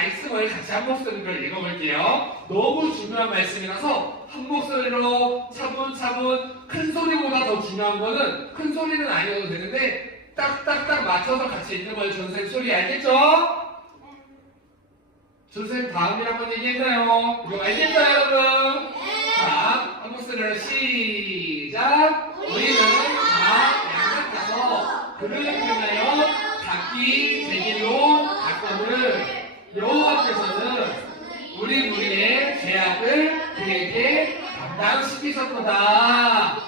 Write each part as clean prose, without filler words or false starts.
말씀을 같이 한 목소리로 읽어볼게요. 너무 중요한 말씀이라서 한 목소리로 차분차분, 큰 소리보다 더 중요한 거는 큰 소리는 아니어도 되는데 딱딱딱 맞춰서 같이 읽는 거예요. 전선생님 소리 알겠죠? 전선생님 다음이라 한번 얘기했나요? 이거 알겠나요 여러분? 자, 한 목소리로 시작! 우리는 다 양각해서 그를 향하여 각기 제 길로 갔거늘 여호와께서는 우리의 죄악을 그에게 감당시키셨도다.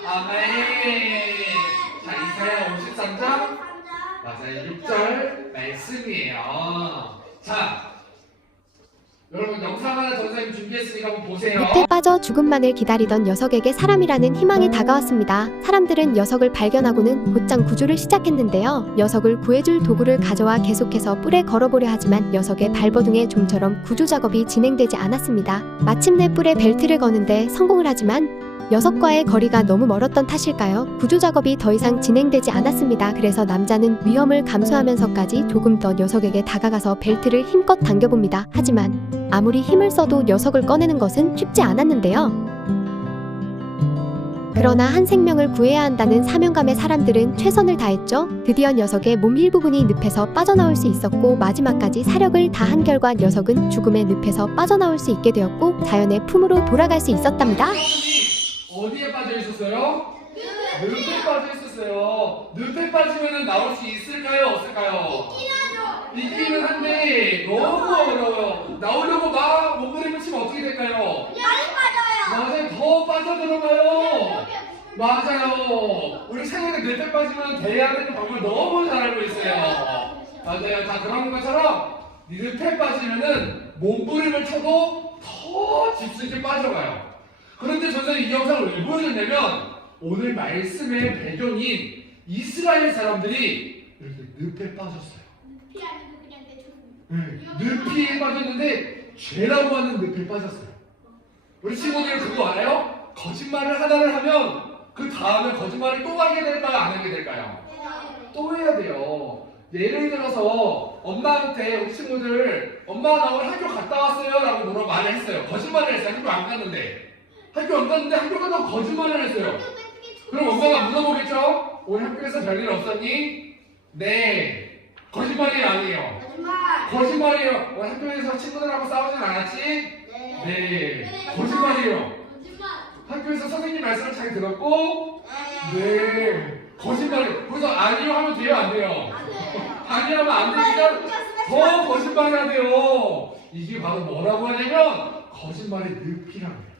아멘. 자, 이사야 53장 맞아요. 6절 말씀이에요. 자, 여러분 영상 하나 전사님 준비했으니까 한번 보세요. 늪에 빠져 죽음만을 기다리던 녀석에게 사람이라는 희망이 다가왔습니다. 사람들은 녀석을 발견하고는 곧장 구조를 시작했는데요. 녀석을 구해줄 도구를 가져와 계속해서 뿔에 걸어보려 하지만 녀석의 발버둥에 좀처럼 구조 작업이 진행되지 않았습니다. 마침내 뿔에 벨트를 거는데 성공을 하지만 녀석과의 거리가 너무 멀었던 탓일까요? 구조 작업이 더 이상 진행되지 않았습니다. 그래서 남자는 위험을 감수하면서까지 조금 더 녀석에게 다가가서 벨트를 힘껏 당겨봅니다. 하지만 아무리 힘을 써도 녀석을 꺼내는 것은 쉽지 않았는데요. 그러나 한 생명을 구해야 한다는 사명감에 사람들은 최선을 다했죠. 드디어 녀석의 몸 일부분이 늪에서 빠져나올 수 있었고 마지막까지 사력을 다한 결과 녀석은 죽음의 늪에서 빠져나올 수 있게 되었고 자연의 품으로 돌아갈 수 있었답니다. 어디에 빠져 있었어요? 늪에 빠져 있었어요. 늪에 빠지면 나올 수 있을까요? 없을까요? 있기는 한데 너무 어려워요. 나오려고 막 몸부림을 치면 어떻게 될까요? 맞아요. 더 빠져들어가요. 맞아요. 우리 생각에 늪에 빠지면 돼야 되는 방법을 너무 잘 알고 있어요. 맞아요. 자, 그런 것처럼 늪에 빠지면은 몸부림을 쳐도 더 깊숙이 빠져가요. 그런데 전사님 이 영상을 왜 보여줬냐면 오늘 말씀의 배경인 이스라엘 사람들이 이렇게 늪에 빠졌어요. 늪에 빠졌는데 죄라고 하는 늪에 빠졌어요. 우리 친구들 그거 알아요? 거짓말을 하나를 하면 그 다음에 거짓말을 또 하게 될까요? 안 하게 될까요? 또 해야 돼요. 예를 들어서 엄마한테 우리 친구들 엄마가 나 오늘 학교 갔다 왔어요 라고 말을 했어요. 거짓말을 했어요. 학교 안 갔는데 학교 가다가 거짓말을 했어요. 그럼 엄마가 물어보겠죠? 오늘 학교에서 별일 없었니? 네. 거짓말이 아니에요. 거짓말이에요. 오늘 학교에서 친구들하고 싸우진 않았지? 네. 거짓말이에요. 학교에서 선생님 말씀을 잘 들었고? 네. 거짓말이에요. 그래서 아니요 하면 돼요? 안 돼요? 아니요 하면 안 되니까 더 거짓말해야 돼요. 이게 바로 뭐라고 하냐면 거짓말의 늪이라고 해요.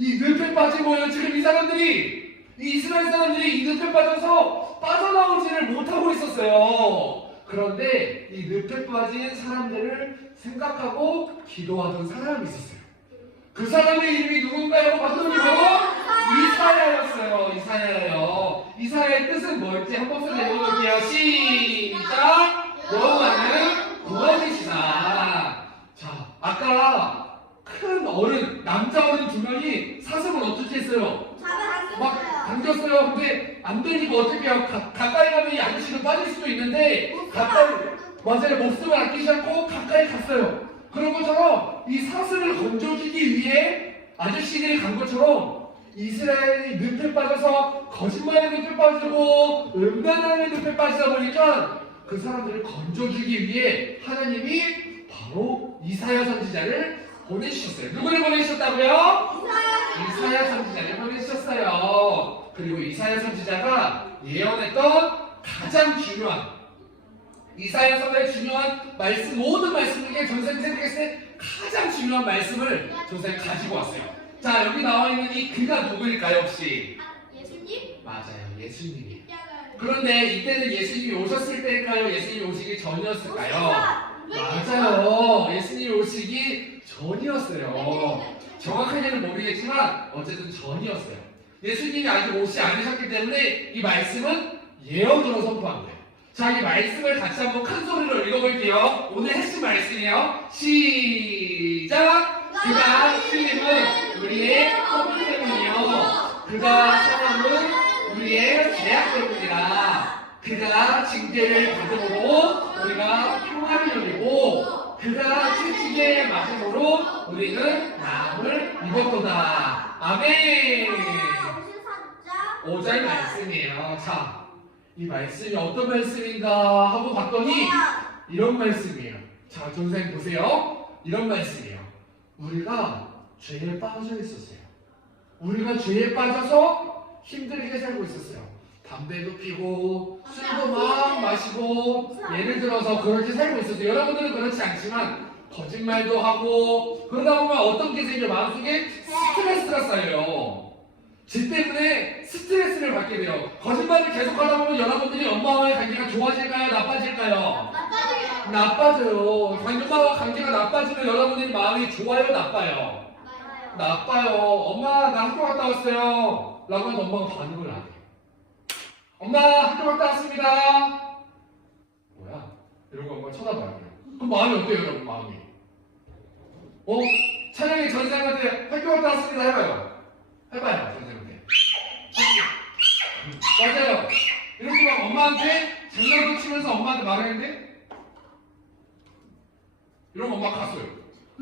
이 늪에 빠지고요. 지금 이 사람들이 이 이스라엘 사람들이 이 늪에 빠져서 빠져나오지를 못하고 있었어요. 그런데 이 늪에 빠진 사람들을 생각하고 기도하던 사람이 있었어요. 그 사람의 이름이 누군가요? 봤더니 바로 이사야였어요. 이사야요. 이사야의 뜻은 뭐였지? 한 번씩 읽어볼게요. 시작! 여호와는 구원이시다. 자, 아까 큰 어른, 남자 어른 2명이 사슴을 어떻게 했어요? 막 당겼어요. 근데 안 되니까 어떻게 해요? 가까이 가면 이 아저씨도 빠질 수도 있는데 가까이, 맞아요. 목숨을 아끼지 않고 가까이 갔어요. 그런 것처럼 이 사슴을 건져주기 위해 아저씨들이 간 것처럼 이스라엘이 늪에 빠져서 거짓말의 늪에 빠지고 음란함의 늪에 빠지다 보니까 그 사람들을 건져주기 위해 하나님이 바로 이사야 선지자를 보내주셨어요. 누구를 보내주셨다고요? 이사야 선지자를 보내주셨어요. 그리고 이사야 선지자가 예언했던 가장 중요한 이사야 선지자의 중요한 말씀, 모든 말씀 중에 전생에 생각했을 때 가장 중요한 말씀을 전생에 가지고 왔어요. 자, 여기 나와 있는 이 그가 누구일까요 혹시? 예수님? 맞아요, 예수님이에요. 그런데 이때는 예수님이 오셨을 때일까요? 예수님이 오시기 전이었을까요? 맞아요. 예수님이 오시기 전이었어요. 정확하게는 모르겠지만 어쨌든 전이었어요. 예수님이 아직 오지 않으셨기 때문에 이 말씀은 예언으로 선포한 거예요. 자, 이 말씀을 같이 한번 큰 소리로 읽어볼게요. 오늘 핵심 말씀이에요. 시작! 그가 틀림은 우리의 허물 때문이요 그가 사함은 우리의 죄악 때문이라. 그가 징계를 받음으로 우리가 평화를 누리고 그가 채찍에 맞음으로 우리는 나음을 입었도다. 아멘. 5절 말씀이에요. 자, 이 말씀이 어떤 말씀인가 하고 봤더니 이런 말씀이에요. 자, 전생님 보세요. 이런 말씀이에요. 우리가 죄에 빠져 있었어요. 우리가 죄에 빠져서 힘들게 살고 있었어요. 담배도 피고 술도 막 마시고 예를 들어서 그렇게 살고 있었어요. 여러분들은 그렇지 않지만 거짓말도 하고 그러다 보면 어떤 게 생겨? 마음속에 스트레스가 쌓여요. 죄 때문에 스트레스를 받게 돼요. 거짓말을 계속하다 보면 여러분들이 엄마와의 관계가 좋아질까요? 나빠질까요? 나빠져요. 엄마와 관계가 나빠지면 여러분들이 마음이 좋아요? 나빠요? 나빠요. 엄마 나 학교 갔다 왔어요 라고 하면 엄마가 반응을 안 해요. 엄마 학교 갔다 왔습니다. 뭐야? 이러고 엄마 쳐다봐요. 그럼 마음이 어때요 여러분? 마음이 찬영이 전생한테 학교 갔다 왔습니다 해봐요. 해봐요 전생한테. 맞아요. 이렇게 막 엄마한테 장난도 치면서 엄마한테 말했는데 이러면 엄마 갔어요.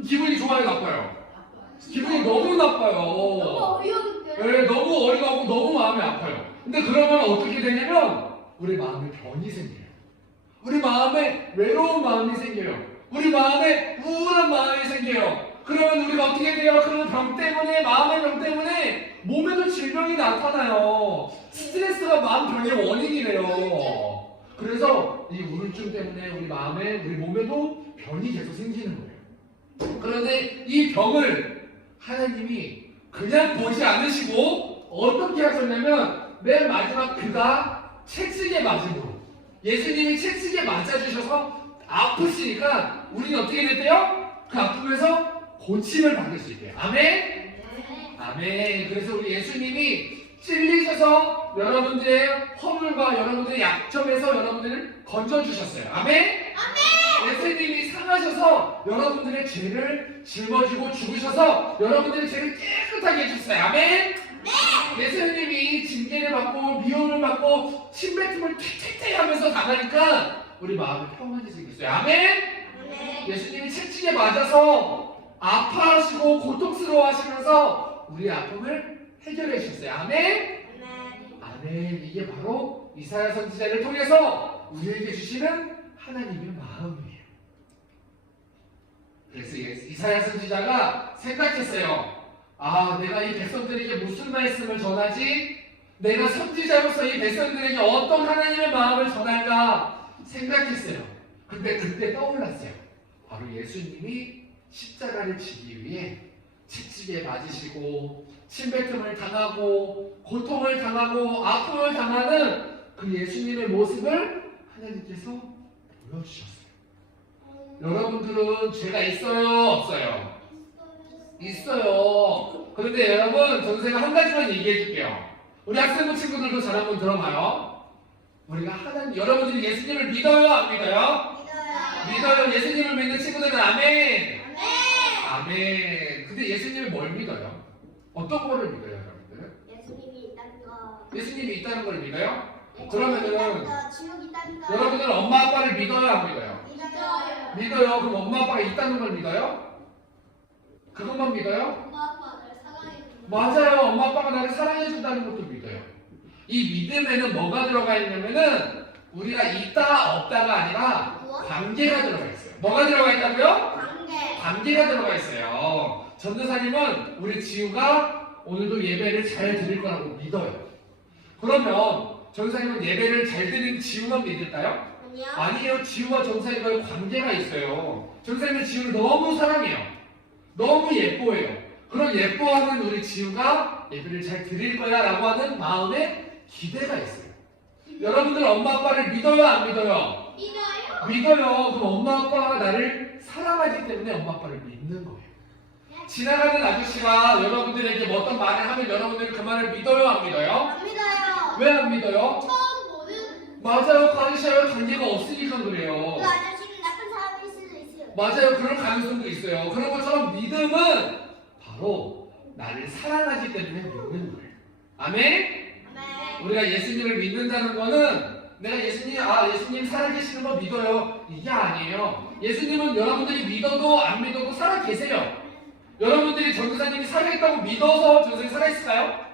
기분이 좋아요 나빠요? 기분이 너무 나빠요. 네, 너무 어이가 없고 너무 마음이 아파요. 근데 그러면 어떻게 되냐면 우리 마음에 변이 생겨요. 우리 마음에 외로운 마음이 생겨요. 우리 마음에 우울한 마음이 생겨요. 그러면 우리가 어떻게 돼요? 그런 병 때문에, 마음의 병 때문에 몸에도 질병이 나타나요. 스트레스가 마음 병의 원인이래요. 그래서 이 우울증 때문에 우리 마음에, 우리 몸에도 병이 계속 생기는 거예요. 그런데 이 병을 하나님이 그냥 보지 않으시고 어떻게 하셨냐면 맨 마지막 그가 채찍에 맞음으로, 예수님이 채찍에 맞아주셔서 아프시니까 우리는 어떻게 됐대요? 그 아픔에서 고침을 받을 수 있대요. 아멘? 아멘. 그래서 우리 예수님이 찔리셔서 여러분들의 허물과 여러분들의 약점에서 여러분들을 건져주셨어요. 아멘? 예수님이 상하셔서 여러분들의 죄를 짊어지고 죽으셔서 여러분들의 죄를 깨끗하게 해주셨어요. 아멘? 예수님이 징계를 받고 미움을 받고 침뱉음을 퇴퇴퇴 하면서 당하니까 우리 마음에 평안이 생겼어요. 아멘? 예수님이 채찍에 맞아서 아파하시고 고통스러워하시면서 우리의 아픔을 해결해 주셨어요. 아멘? 아멘. 이게 바로 이사야 선지자를 통해서 우리에게 주시는 하나님의 마음이에요. 그래서 이사야 선지자가 생각했어요. 아, 내가 이 백성들에게 무슨 말씀을 전하지? 내가 선지자로서 이 백성들에게 어떤 하나님의 마음을 전할까 생각했어요. 근데 그때 떠올랐어요. 바로 예수님이 십자가를 지기 위해 채찍에 맞으시고 침뱉음을 당하고 고통을 당하고 아픔을 당하는 그 예수님의 모습을 하나님께서 보여주셨어요. 여러분들은 죄가 있어요? 없어요? 있어요. 그런데 여러분, 전생가 한 가지만 얘기해 줄게요. 우리 학생부 친구들도 잘 한번 들어봐요. 우리가 여러분들이 예수님을 믿어요? 안 믿어요? 믿어요. 예수님을 믿는 친구들은 아멘. 아멘. 근데 예수님을 뭘 믿어요? 어떤 거를 믿어요, 여러분들은? 예수님이 있다는 걸 믿어요? 그러면은 여러분들은 엄마 아빠를 믿어요, 안 믿어요? 믿어요. 그럼 엄마 아빠가 있다는 걸 믿어요? 그것만 믿어요? 맞아요. 엄마 아빠가 나를 사랑해준다는 것도 믿어요. 이 믿음에는 뭐가 들어가 있냐면은 우리가 있다 없다가 아니라 관계가 들어가 있어요. 뭐가 들어가 있다고요? 관계가 들어가 있어요. 전도사님은 우리 지우가 오늘도 예배를 잘 드릴 거라고 믿어요. 그러면 전도사님은 예배를 잘 드리는 지우만 믿을까요? 아니에요. 지우와 전도사님과의 관계가 있어요. 전도사님은 지우를 너무 사랑해요. 너무 예뻐해요. 그런 예뻐하는 우리 지우가 예배를 잘 드릴 거야 라고 하는 마음에 기대가 있어요. 여러분들 엄마 아빠를 믿어요? 안 믿어요? 믿어요. 그럼 엄마 아빠가 나를 사랑하기 때문에 엄마 아빠를 믿는 거예요. 지나가는 아저씨가 여러분들에게 뭐 어떤 말을 하면 여러분들은 그 말을 믿어요? 안 믿어요? 왜 안 믿어요? 맞아요. 그 아저씨와 관계가 없으니까 그래요. 맞아요. 그럴 가능성도 있어요. 그런 것처럼 믿음은 바로 나를 사랑하기 때문에 믿는 거예요. 아멘? 우리가 예수님을 믿는다는 거는 내가 예수님 살아계시는 거 믿어요. 이게 아니에요. 예수님은 여러분들이 믿어도 안 믿어도 살아계세요. 여러분들이 전도사님이 살아있다고 믿어서 전도사님이 살아있을까요?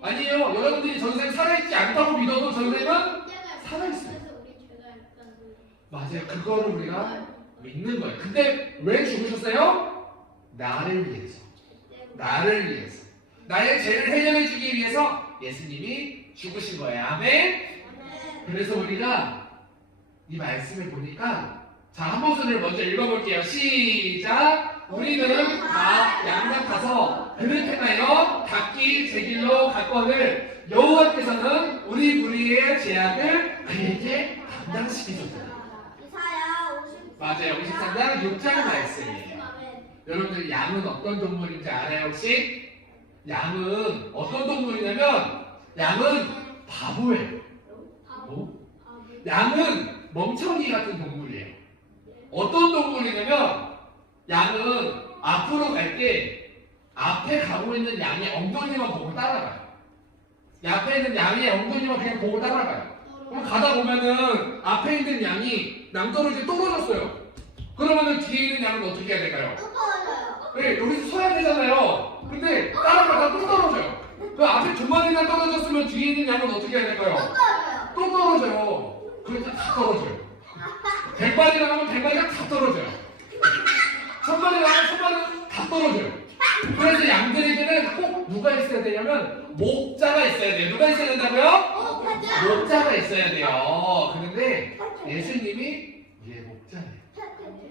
아니에요. 여러분들이 전도사님이 살아있지 않다고 믿어도 전도사님은 살아있어요. 맞아요. 그거를 우리가 믿는 거예요. 근데 왜 죽으셨어요? 나를 위해서. 나를 위해서. 나의 죄를 해결해 주기 위해서 예수님이 죽으신 거예요. 아멘. 그래서 우리가 이 말씀을 보니까 자, 한 목소리를 먼저 읽어볼게요. 시작. 우리는 다 양같아서 그를 행하여 닭기 제 길로 갔거늘 여호와께서는 우리 무리의 죄악을 그에게 감당시키셨다. 맞아요. 53장 6장 말씀이에요. 여러분들 양은 어떤 동물인지 알아요 혹시? 양은 어떤 동물이냐면 양은 바보예요. 양은 멍청이 같은 동물이에요. 어떤 동물이냐면 양은 앞으로 갈 때 앞에 가고 있는 양의 엉덩이만 보고 따라가요. 앞에 있는 양의 엉덩이만 그냥 보고 따라가요. 그럼 가다 보면은 앞에 있는 양이 낭떠러지 떨어졌어요. 그러면은 뒤에 있는 양은 어떻게 해야 될까요? 네, 여기서 서야 되잖아요. 근데 따라가다 또 떨어져요. 그 앞에 두 마리나 떨어졌으면 뒤에 있는 양은 어떻게 해야 될까요? 또 떨어져요. 그래서 다 떨어져요. 100마리가 나면 100마리가 다 떨어져요. 1000마리가 나면 1000마리가 다 떨어져요. 그래서 양들에게는 꼭 누가 있어야 되냐면 목자가 있어야 돼요. 누가 있어야 된다고요? 목자가 있어야 돼요. 그런데 예수님이 목자예요.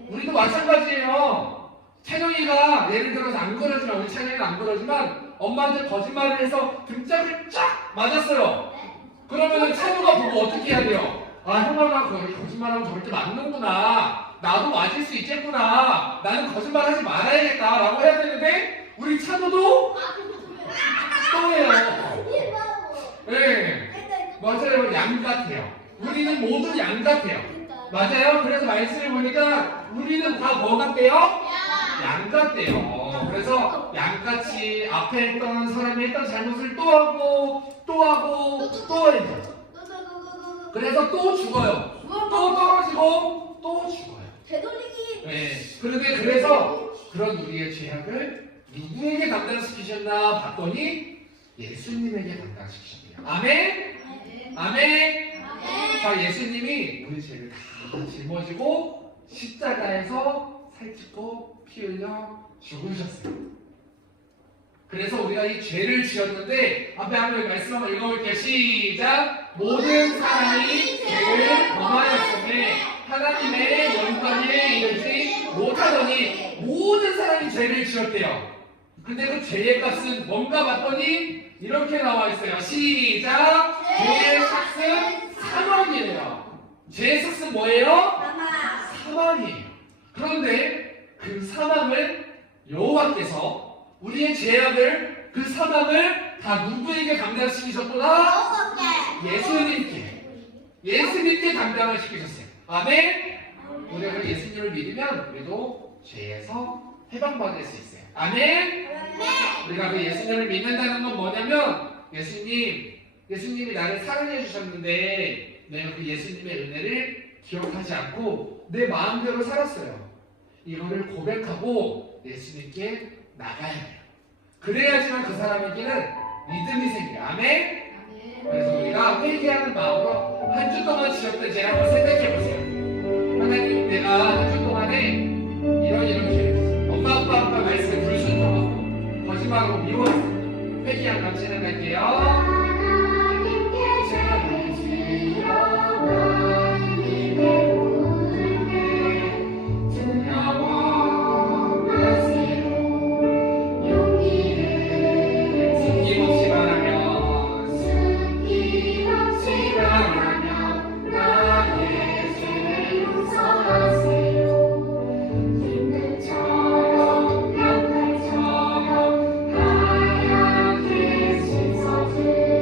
우리도 마찬가지예요. 찬영이가 예를 들어서 안 그러지만 우리 찬영이가 안 그러지만 엄마한테 거짓말을 해서 등짝을 쫙 맞았어요. 그러면은 찬우가 보고 어떻게 해야 돼요? 아, 형아가 거짓말하면 저럴 때 맞는구나. 나도 맞을 수 있겠구나. 나는 거짓말하지 말아야겠다 라고 해야 되는데 우리 찬우도 또 해요. 네, 맞아요. 양 같아요. 우리는 모두 양 같아요. 맞아요. 그래서 말씀을 보니까 우리는 다 뭐 같대요? 양 같대요. 그래서 양같이 앞에 했던 사람이 했던 잘못을 또 하고 또 해요. 그래서 또 죽어요. 또 떨어지고 또 죽어요. 되돌리기. 네. 그런데 그래서 그런 우리의 죄악을 누구에게 감당시키셨나 봤더니 예수님에게 감당시키셨대요. 아멘? 아멘? 자, 예수님이 우리 죄를 다 짊어지고 십자가에서 살찌고 피 흘려 죽으셨어요. 그래서 우리가 이 죄를 지었는데 앞에 한번 말씀 한번 읽어볼게요. 시작. 모든 사람이 죄를 범하였음에 하나님의 영광에 이르지 못하더니 모든 사람이 죄를 지었대요. 근데 그 죄의 값은 뭔가 봤더니 이렇게 나와 있어요. 시작. 죄의 삭은 사망이에요. 죄의 삭은 뭐예요? 사망이에요. 그런데 그 사망을 여호와께서 우리의 죄악을 그 사망을 다 누구에게 감당시키셨구나? 예수님께 감당을 시키셨어요. 아멘? 우리가 그 예수님을 믿으면 우리도 죄에서 해방받을 수 있어요. 아멘? 우리가 그 예수님을 믿는다는 건 뭐냐면 예수님이 나를 사랑해 주셨는데 내가 그 예수님의 은혜를 기억하지 않고 내 마음대로 살았어요. 이거를 고백하고 예수님께 나가야 돼요. 그래야지만 그 사람에게는 믿음이 생겨요. 아멘? 그래서 우리가 회개하는 마음으로 한 주 동안 지었던 죄를 한번 생각해 보세요. 하나님, 내가 한 주 동안에 이런 죄를 했어요. 엄마 아빠 말씀에 불순종하고 거짓말하고 미워했어요. 회개한 다음 진행할게요. 주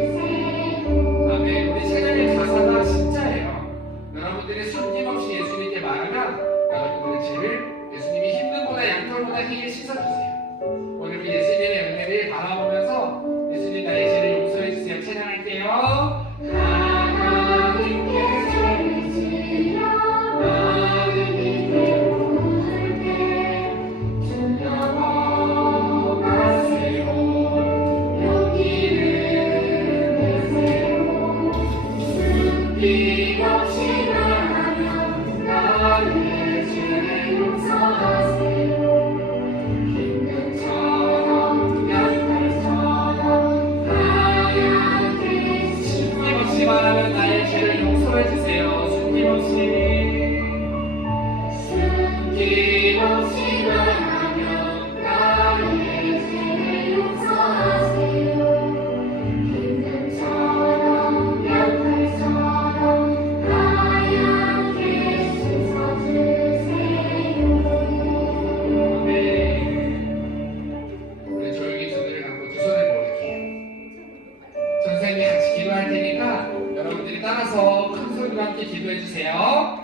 따라서 큰 소리로 함께 기도해 주세요.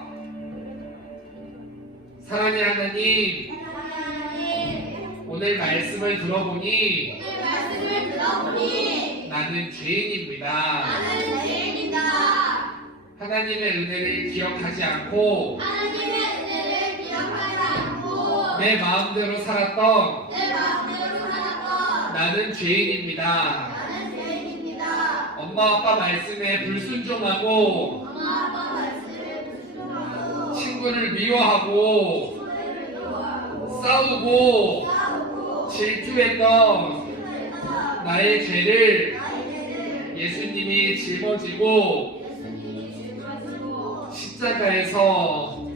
사랑의 하나님, 오늘 말씀을 들어보니 나는 죄인입니다. 하나님의 은혜를 기억하지 않고 내 마음대로 살았던 나는 죄인입니다. 엄마 아빠 말씀에 불순종하고 친구를 미워하고 싸우고 질투했던 나의 죄를 예수님이 짊어지고 십자가에서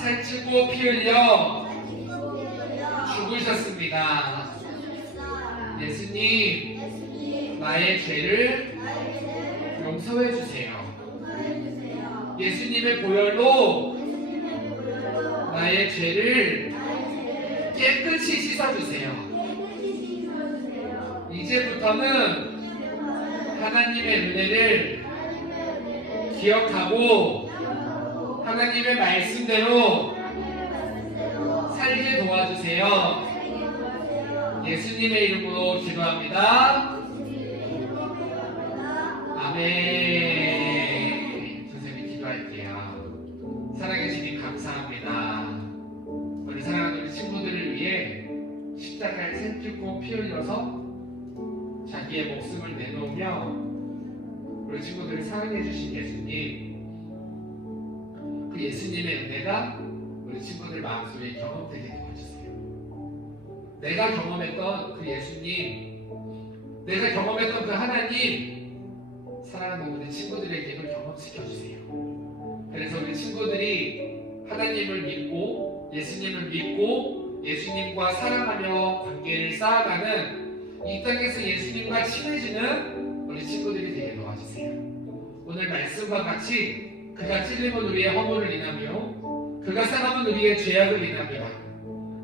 살찌고 피 흘려 죽으셨습니다. 예수님, 나의 죄를 용서해 주세요. 예수님의 보혈로 나의 죄를 깨끗이 씻어주세요. 이제부터는 하나님의 은혜를 기억하고 하나님의 말씀대로 살게 도와주세요. 예수님의 이름으로 기도합니다. 아멘. 선생님 기도할게요. 사랑해 주님 감사합니다. 우리 사랑하는 우리 친구들을 위해 십자가에 살찌고 피 흘려서 자기의 목숨을 내놓으며 우리 친구들을 사랑해 주신 예수님, 그 예수님의 은혜가 우리 친구들 마음속에 경험되게 도와주세요. 내가 경험했던 그 예수님, 내가 경험했던 그 하나님, 사랑하는 우리 친구들에게도 경험시켜주세요. 그래서 우리 친구들이 하나님을 믿고 예수님을 믿고 예수님과 사랑하며 관계를 쌓아가는 이 땅에서 예수님과 친해지는 우리 친구들이 되게 도와주세요. 오늘 말씀과 같이 그가 찔림은 우리의 허물을 인하며 그가 상함은 우리의 죄악을 인하며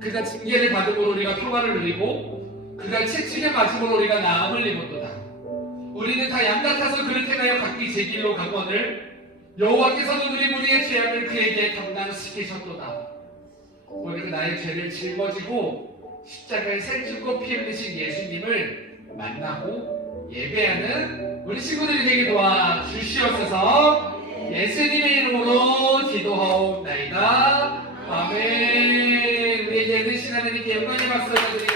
그가 징계를 받음으로 우리가 평화를 누리고 그가 채찍을 맞음으로 우리가 나음을 입었도다. 우리는 다 양 같아서 그를 택하여 각기 제 길로 가거늘 여호와께서는 우리의 죄악을 그에게 감당시키셨도다. 오늘 그 나의 죄를 짊어지고 십자가에 살찌고 피 흘리신 예수님을 만나고 예배하는 우리 친구들이 되게 도와주시옵소서. 예수님의 이름으로 기도하옵나이다. 아멘. 우리에게 되신 하나님께 영광의 박수 드립니다.